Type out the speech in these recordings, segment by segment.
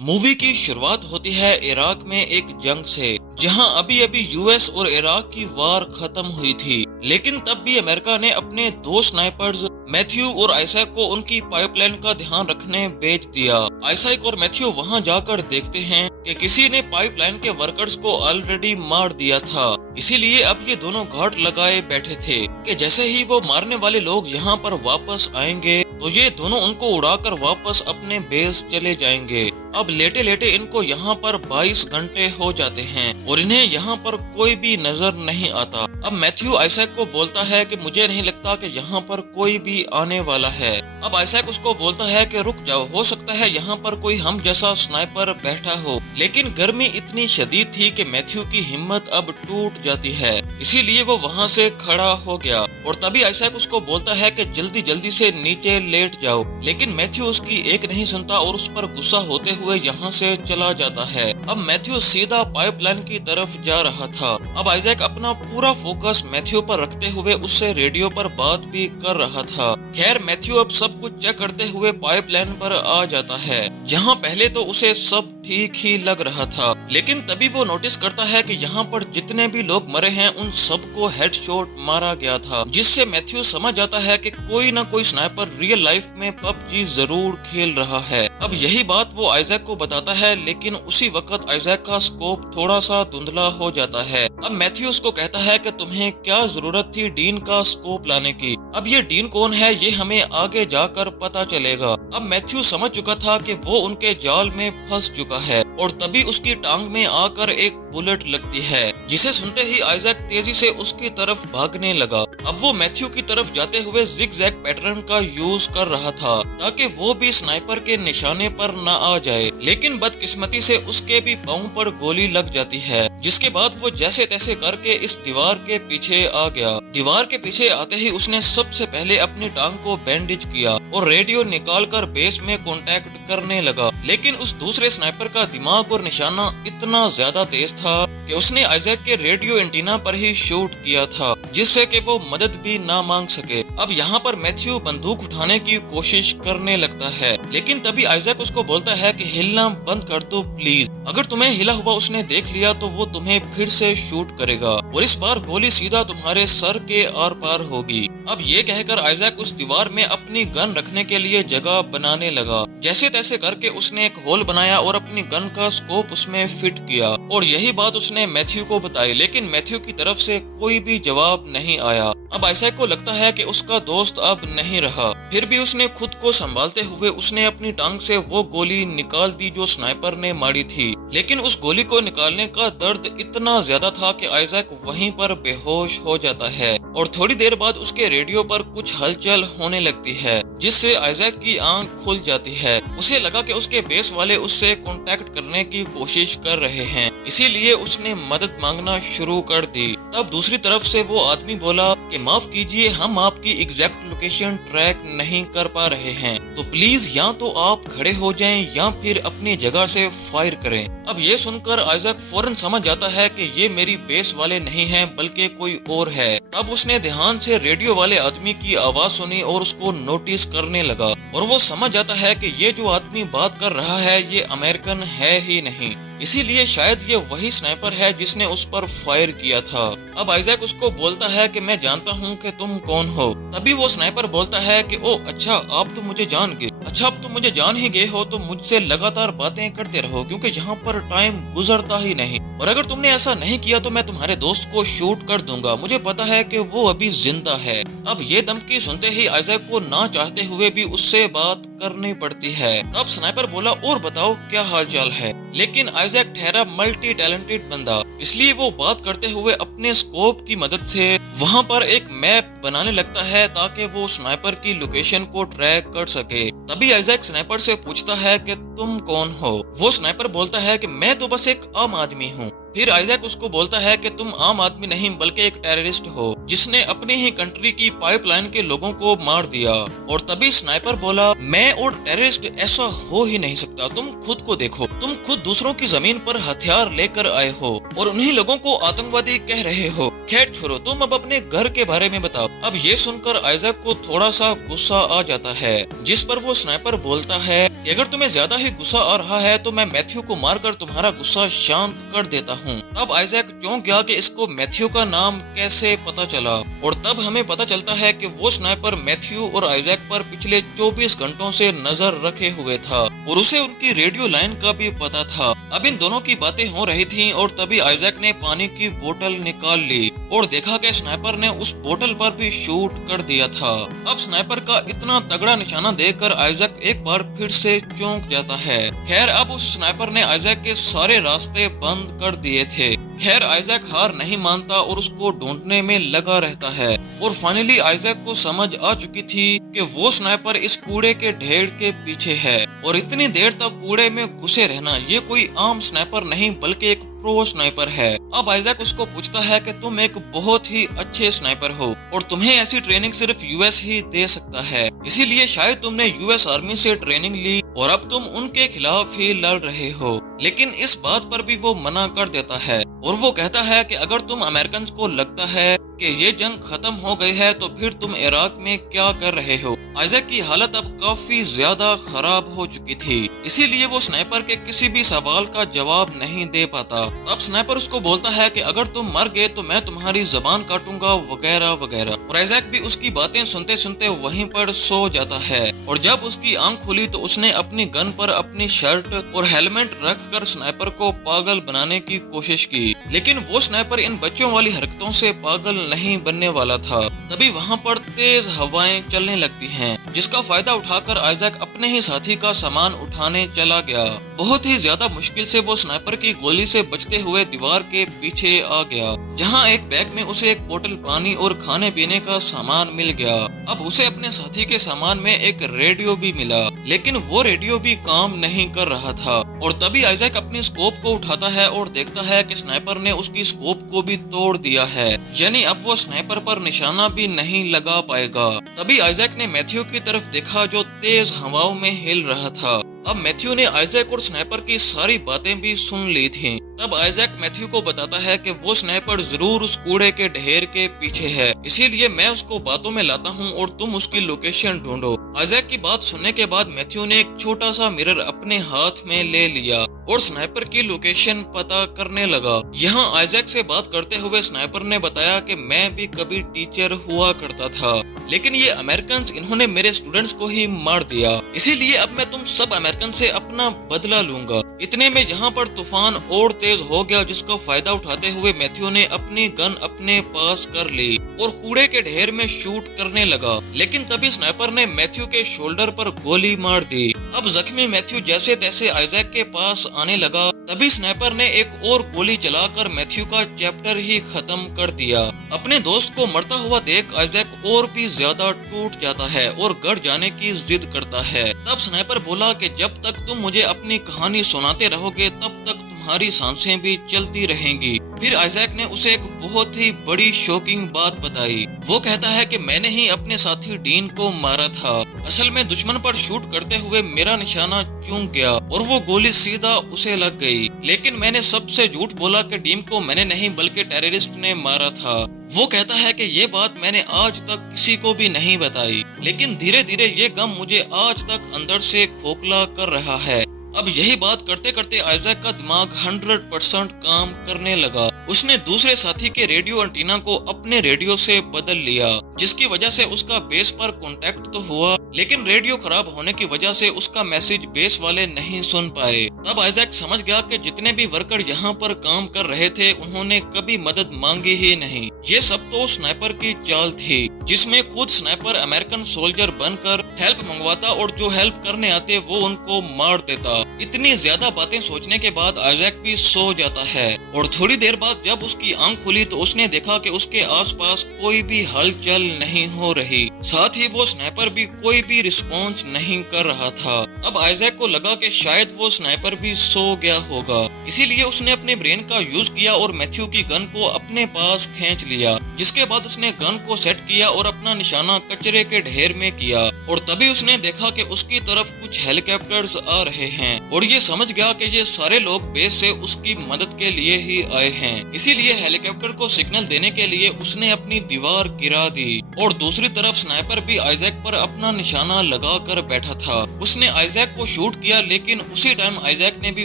Movie की शुरुआत होती है इराक में एक जंग से, जहां अभी अभी यूएस और इराक की वार खत्म हुई थी। लेकिन तब भी अमेरिका ने अपने दो स्नाइपर्स मैथ्यू और आइजैक को उनकी पाइपलाइन का ध्यान रखने भेज दिया। आइजैक और मैथ्यू वहां जाकर देखते हैं कि किसी ने पाइपलाइन के वर्कर्स को ऑलरेडी मार दिया था। इसीलिए अब ये दोनों घाट लगाए बैठे थे कि जैसे ही वो मारने वाले लोग यहाँ पर वापस आएंगे तो ये दोनों उनको उड़ाकर वापस अपने बेस चले जाएंगे। अब लेटे लेटे इनको यहाँ पर 22 घंटे हो जाते हैं और इन्हें यहाँ पर कोई भी नजर नहीं आता। अब मैथ्यू आइजैक को बोलता है कि मुझे नहीं लगता कि यहाँ पर कोई भी आने वाला है। अब आइजैक उसको बोलता है कि रुक जाओ, हो सकता है यहाँ पर कोई हम जैसा स्नाइपर बैठा हो। लेकिन गर्मी इतनी शदीद थी कि मैथ्यू की हिम्मत अब टूट जाती है, इसीलिए वो वहाँ से खड़ा हो गया और तभी आइजैक उसको बोलता है कि जल्दी जल्दी से नीचे लेट जाओ। लेकिन मैथ्यू उसकी एक नहीं सुनता और उस पर गुस्सा होते हुए यहाँ से चला जाता है। अब मैथ्यू सीधा पाइपलाइन की तरफ जा रहा था। अब आइजैक अपना पूरा फोकस मैथ्यू पर रखते हुए उससे रेडियो पर बात भी कर रहा था। खैर मैथ्यू अब सब कुछ चेक करते हुए पाइपलाइन पर आ जाता है, जहाँ पहले तो उसे सब ठीक ही लग रहा था। लेकिन तभी वो नोटिस करता है कि यहाँ पर जितने भी लोग मरे हैं उन सबको हेडशॉट मारा गया था, जिससे मैथ्यू समझ जाता है कि कोई ना कोई स्नाइपर रियल लाइफ में पबजी जरूर खेल रहा है। अब यही बात वो आइजैक को बताता है, लेकिन उसी वक्त आइजैक का स्कोप थोड़ा सा धुंधला हो जाता है। अब मैथ्यू उसको कहता है कि तुम्हें क्या जरूरत थी डीन का स्कोप लाने की। अब ये डीन कौन है ये हमें आगे जाकर पता चलेगा। अब मैथ्यू समझ चुका था कि वो उनके जाल में फंस चुका है और तभी उसकी टांग में आकर एक बुलेट लगती है, जिसे सुनते ही आइजैक तेजी से उसकी तरफ भागने लगा। अब वो मैथ्यू की तरफ जाते हुए जिग-जैग पैटर्न का यूज कर रहा था ताकि वो भी स्नाइपर के निशाने पर न आ जाए। लेकिन बदकिस्मती से उसके भी पाँव पर गोली लग जाती है, जिसके बाद वो जैसे तैसे करके इस दीवार के पीछे आ गया। दीवार के पीछे आते ही उसने सबसे पहले अपनी टांग को बैंडेज किया और रेडियो निकालकर बेस में कांटेक्ट करने लगा। लेकिन उस दूसरे स्नाइपर का दिमाग और निशाना इतना ज्यादा तेज था कि उसने आइजैक के रेडियो एंटीना पर ही शूट किया था, जिससे कि वो मदद भी ना मांग सके। अब यहाँ पर मैथ्यू बंदूक उठाने की कोशिश करने लगता है, लेकिन तभी आइजैक उसको बोलता है कि हिलना बंद कर दो प्लीज। अगर तुम्हें हिला हुआ उसने देख लिया तो वो तुम्हें फिर से शूट करेगा और इस बार गोली सीधा तुम्हारे सर के आर पार होगी। अब ये कहकर आइजैक उस दीवार में अपनी गन रखने के लिए जगह बनाने लगा। जैसे तैसे करके उसने एक होल बनाया और अपनी गन का स्कोप उसमें फिट किया और यही बात उसने मैथ्यू को बताई, लेकिन मैथ्यू की तरफ से कोई भी जवाब नहीं आया। अब आइजैक को लगता है कि उसका दोस्त अब नहीं रहा, फिर भी उसने खुद को संभालते हुए उसने अपनी टांग से वो गोली निकाल दी जो स्नाइपर ने मारी थी। लेकिन उस गोली को निकालने का दर्द इतना ज्यादा था कि आइजैक वहीं पर बेहोश हो जाता है और थोड़ी देर बाद उसके रेडियो पर कुछ हलचल होने लगती है, जिससे आइजैक की आंख खुल जाती है। उसे लगा कि उसके बेस वाले उससे कांटेक्ट करने की कोशिश कर रहे हैं, इसीलिए उसने मदद मांगना शुरू कर दी। तब दूसरी तरफ से वो आदमी बोला कि माफ कीजिए, हम आपकी एग्जैक्ट लोकेशन ट्रैक नहीं कर पा रहे हैं, तो प्लीज या तो आप खड़े हो जाएं या फिर अपनी जगह से फायर करें। अब ये सुनकर आइजैक फौरन समझ जाता है कि ये मेरी बेस वाले नहीं हैं बल्कि कोई और है। तब उसने ध्यान से रेडियो वाले आदमी की आवाज सुनी और उसको नोटिस करने लगा और वो समझ जाता है कि ये जो आदमी बात कर रहा है ये अमेरिकन है ही नहीं, इसीलिए शायद ये वही स्नाइपर है जिसने उस पर फायर किया था। अब आइजैक उसको बोलता है कि मैं जानता हूँ कि तुम कौन हो। तभी वो स्नाइपर बोलता है कि ओ अच्छा, आप तो मुझे जान गए। अच्छा, अब तुम मुझे जान ही गए हो तो मुझसे लगातार बातें करते रहो, क्योंकि यहाँ पर टाइम गुजरता ही नहीं और अगर तुमने ऐसा नहीं किया तो मैं तुम्हारे दोस्त को शूट कर दूंगा। मुझे पता है कि वो अभी जिंदा है। अब ये धमकी सुनते ही आइजैक को ना चाहते हुए भी उससे बात करनी पड़ती है। तब स्नाइपर बोला और बताओ क्या हाल चाल है। लेकिन आइजैक ठहरा मल्टी टैलेंटेड बंदा, इसलिए वो बात करते हुए अपने स्कोप की मदद से वहाँ पर एक मैप बनाने लगता है ताकि वो स्नाइपर की लोकेशन को ट्रैक कर सके। तभी आइजैक स्नाइपर से पूछता है कि तुम कौन हो। वो स्नाइपर बोलता है कि मैं तो बस एक आम आदमी हूँ। फिर आइजैक उसको बोलता है कि तुम आम आदमी नहीं बल्कि एक टेररिस्ट हो जिसने अपनी ही कंट्री की पाइपलाइन के लोगों को मार दिया। और तभी स्नाइपर बोला मैं और टेररिस्ट ऐसा हो ही नहीं सकता, तुम खुद को देखो, तुम खुद दूसरों की जमीन पर हथियार लेकर आए हो और उन्हीं लोगों को आतंकवादी कह रहे हो। खैर छोड़ो, तुम अब अपने घर के बारे में बताओ। अब ये सुनकर आइजैक को थोड़ा सा गुस्सा आ जाता है, जिस पर वो स्नाइपर बोलता है कि अगर तुम्हें ज्यादा ही गुस्सा आ रहा है तो मैं मैथ्यू को मारकर तुम्हारा गुस्सा शांत कर देता हूँ। तब आइजैक चौंक गया कि इसको मैथ्यू का नाम कैसे पता चला, और तब हमें पता चलता है कि वो स्नाइपर मैथ्यू और आइजैक पर पिछले 24 घंटों से नजर रखे हुए था और उसे उनकी रेडियो लाइन का भी पता था। अब इन दोनों की बातें हो रही थी और तभी आइजैक ने पानी की बोतल निकाल ली और देखा कि स्नाइपर ने उस बोतल पर भी शूट कर दिया था। अब स्नाइपर का इतना तगड़ा निशाना देखकर आइजैक एक बार फिर से चौंक जाता है। खैर अब उस स्नाइपर ने आइजैक के सारे रास्ते बंद कर दिए थे। खैर आइजैक हार नहीं मानता और उसको ढूंढने में लगा रहता है और फाइनली आइजैक को समझ आ चुकी थी कि वो स्नाइपर इस कूड़े के ढेर के पीछे है और इतनी देर तक कूड़े में घुसे रहना ये कोई आम स्नाइपर नहीं बल्कि एक प्रो स्नाइपर है। अब आइजैक उसको पूछता है कि तुम एक बहुत ही अच्छे स्नाइपर हो और तुम्हें ऐसी ट्रेनिंग सिर्फ यूएस ही दे सकता है, इसीलिए शायद तुमने यूएस आर्मी से ट्रेनिंग ली और अब तुम उनके खिलाफ ही लड़ रहे हो। लेकिन इस बात पर भी वो मना कर देता है और वो कहता है कि अगर तुम अमेरिकन को लगता है कि ये जंग खत्म हो गई है तो फिर तुम इराक में क्या कर रहे हो। आइजैक की हालत अब काफी ज्यादा खराब हो चुकी थी, इसीलिए वो स्नाइपर के किसी भी सवाल का जवाब नहीं दे पाता। तब स्नाइपर उसको बोलता है कि अगर तुम मर गए तो मैं तुम्हारी जबान काटूंगा वगैरह वगैरह, और आइजैक भी उसकी बातें सुनते सुनते वहीं पर सो जाता है। और जब उसकी आंख खुली तो उसने अपनी गन पर अपनी शर्ट और हेलमेट रखकर स्नाइपर को पागल बनाने की कोशिश की, लेकिन वो स्नाइपर इन बच्चों वाली हरकतों से पागल नहीं बनने वाला था। तभी वहाँ पर तेज हवाएं चलने लगती हैं, जिसका फायदा उठाकर आइजैक अपने ही साथी का सामान उठाने चला गया। बहुत ही ज्यादा मुश्किल से वो स्नाइपर की गोली से बचते हुए दीवार के पीछे आ गया, जहाँ एक बैग में उसे एक बोतल पानी और खाने पीने का सामान मिल गया। अब उसे अपने साथी के सामान में एक रेडियो भी मिला, लेकिन वो रेडियो भी काम नहीं कर रहा था। और तभी आइजैक अपनी स्कोप को उठाता है और देखता है कि स्नाइपर ने उसकी स्कोप को भी तोड़ दिया है, यानी अब वो स्नाइपर पर निशाना भी नहीं लगा पाएगा। तभी आइजैक ने मैथ्यू की तरफ देखा जो तेज हवाओं में हिल रहा था। अब मैथ्यू ने आइजैक और स्नाइपर की सारी बातें भी सुन ली थीं। तब आइजैक मैथ्यू को बताता है कि वो स्नाइपर जरूर उस कूड़े के ढेर के पीछे है, इसीलिए मैं उसको बातों में लाता हूँ और तुम उसकी लोकेशन ढूंढो। आइजैक की बात सुनने के बाद मैथ्यू ने एक छोटा सा मिरर अपने हाथ में ले लिया और स्नाइपर की लोकेशन पता करने लगा। यहाँ आइजैक से बात करते हुए स्नाइपर ने बताया कि मैं भी कभी टीचर हुआ करता था, लेकिन ये अमेरिकन इन्होंने मेरे स्टूडेंट्स को ही मार दिया, इसीलिए अब मैं तुम सब अमेरिकन से अपना बदला लूंगा। इतने में यहाँ पर तूफान और तेज हो गया, जिसका फायदा उठाते हुए मैथ्यू ने अपनी गन अपने पास कर ली और कूड़े के ढेर में शूट करने लगा, लेकिन तभी स्नाइपर ने मैथ्यू के शोल्डर पर गोली मार दी। अब जख्मी मैथ्यू जैसे तैसे आइजैक के पास आने लगा, तभी स्नाइपर ने एक और गोली चलाकर मैथ्यू का चैप्टर ही खत्म कर दिया। अपने दोस्त को मरता हुआ देख आइजैक और भी ज्यादा टूट जाता है और घर जाने की जिद करता है। तब स्नाइपर बोला कि जब तक तुम मुझे अपनी कहानी सुनाते रहोगे तब तक तुम्हारी सांसें भी चलती रहेंगी। फिर आइजैक ने उसे एक बहुत ही बड़ी शॉकिंग बात बताई। वो कहता है कि मैंने ही अपने साथी डीन को मारा था। असल में दुश्मन पर शूट करते हुए मेरा निशाना चूक गया और वो गोली सीधा उसे लग गई, लेकिन मैंने सबसे झूठ बोला कि डीन को मैंने नहीं बल्कि टेररिस्ट ने मारा था। वो कहता है कि ये बात मैंने आज तक किसी को भी नहीं बताई, लेकिन धीरे धीरे ये गम मुझे आज तक अंदर से खोखला कर रहा है। अब यही बात करते करते आइजैक का दिमाग 100% काम करने लगा। उसने दूसरे साथी के रेडियो एंटीना को अपने रेडियो से बदल लिया, जिसकी वजह से उसका बेस पर कांटेक्ट तो हुआ, लेकिन रेडियो खराब होने की वजह से उसका मैसेज बेस वाले नहीं सुन पाए। तब आइजैक समझ गया कि जितने भी वर्कर यहाँ पर काम कर रहे थे उन्होंने कभी मदद मांगी ही नहीं। ये सब तो स्नाइपर की चाल थी, जिसमें खुद स्नाइपर अमेरिकन सोल्जर बनकर हेल्प मंगवाता और जो हेल्प करने आते वो उनको मार देता। इतनी ज्यादा बातें सोचने के बाद आइजैक भी सो जाता है और थोड़ी देर बाद जब उसकी आंख खुली तो उसने देखा कि उसके आसपास कोई भी हलचल नहीं हो रही। साथ ही वो स्नाइपर भी कोई भी रिस्पॉन्स नहीं कर रहा था। अब आइजैक को लगा कि शायद वो स्नाइपर भी सो गया होगा, इसीलिए उसने अपने ब्रेन का यूज किया और मैथ्यू की गन को अपने पास खींच लिया। जिसके बाद उसने गन को सेट किया और अपना निशाना कचरे के ढेर में किया, और तभी उसने देखा कि उसकी तरफ कुछ हेलीकॉप्टर्स आ रहे हैं, और ये समझ गया कि ये सारे लोग बेस से उसकी मदद के लिए ही आए हैं। इसीलिए हेलीकॉप्टर को सिग्नल देने के लिए उसने अपनी दीवार गिरा दी। और दूसरी तरफ स्नाइपर भी आइजैक पर अपना निशाना लगा कर बैठा था। उसने आइजैक को शूट किया, लेकिन उसी टाइम आइजैक ने भी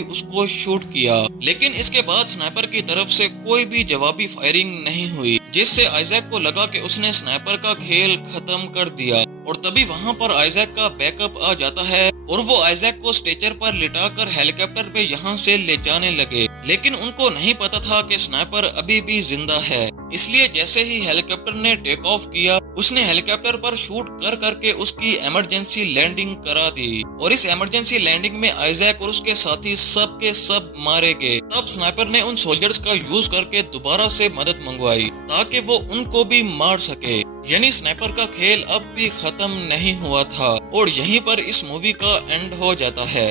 उसको शूट किया। लेकिन इसके बाद स्नाइपर की तरफ से कोई भी जवाबी फायरिंग नहीं हुई, जिससे आइजैक को लगा कि उसने स्नाइपर का खेल खत्म कर दिया। और तभी वहां पर आइजैक का बैकअप आ जाता है और वो आइजैक को स्ट्रेचर पर लिटाकर हेलीकॉप्टर पे यहाँ से ले जाने लगे। लेकिन उनको नहीं पता था कि स्नाइपर अभी भी जिंदा है। इसलिए जैसे ही हेलीकॉप्टर ने टेक ऑफ किया, उसने हेलीकॉप्टर पर शूट कर करके उसकी इमरजेंसी लैंडिंग करा दी। और इस इमरजेंसी लैंडिंग में आइजैक और उसके साथी सब के सब मारे गए। तब स्नाइपर ने उन सोल्जर्स का यूज करके दोबारा से मदद मंगवाई ताकि वो उनको भी मार सके। यानी स्नाइपर का खेल अब भी खत्म नहीं हुआ था, और यहीं पर इस मूवी का एंड हो जाता है।